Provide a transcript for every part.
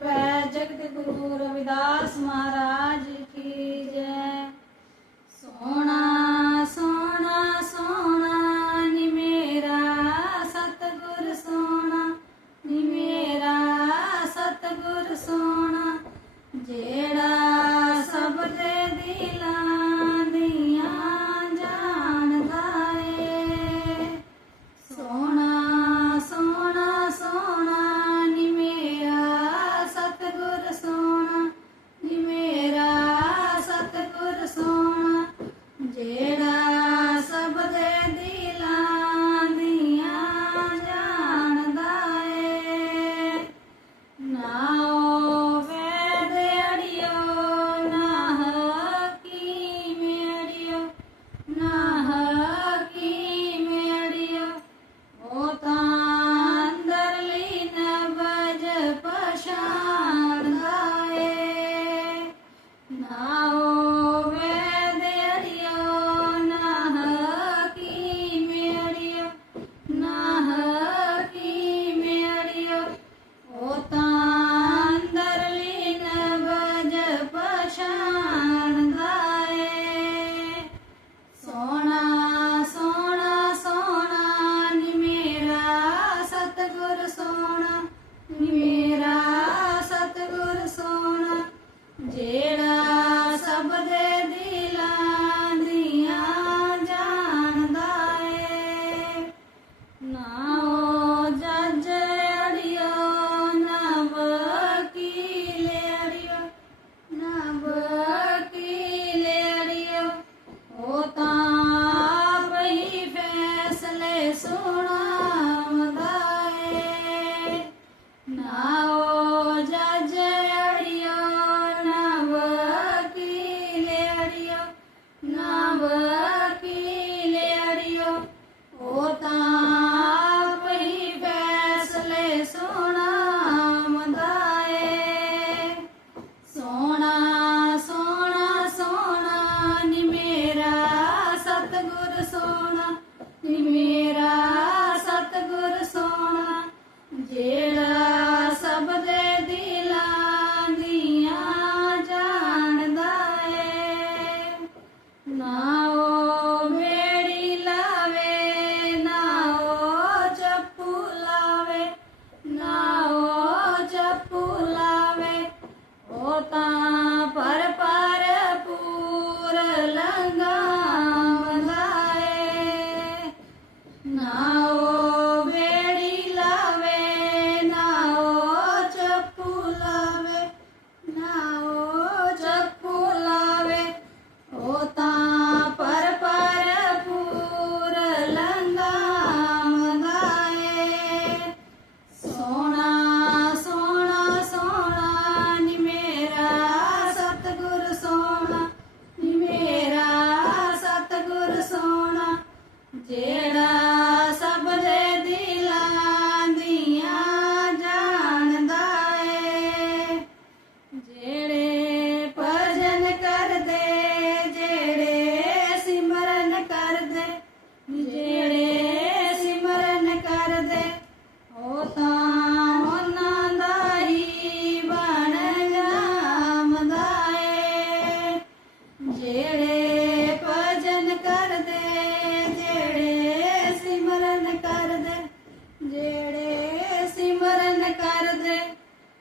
भय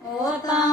我当。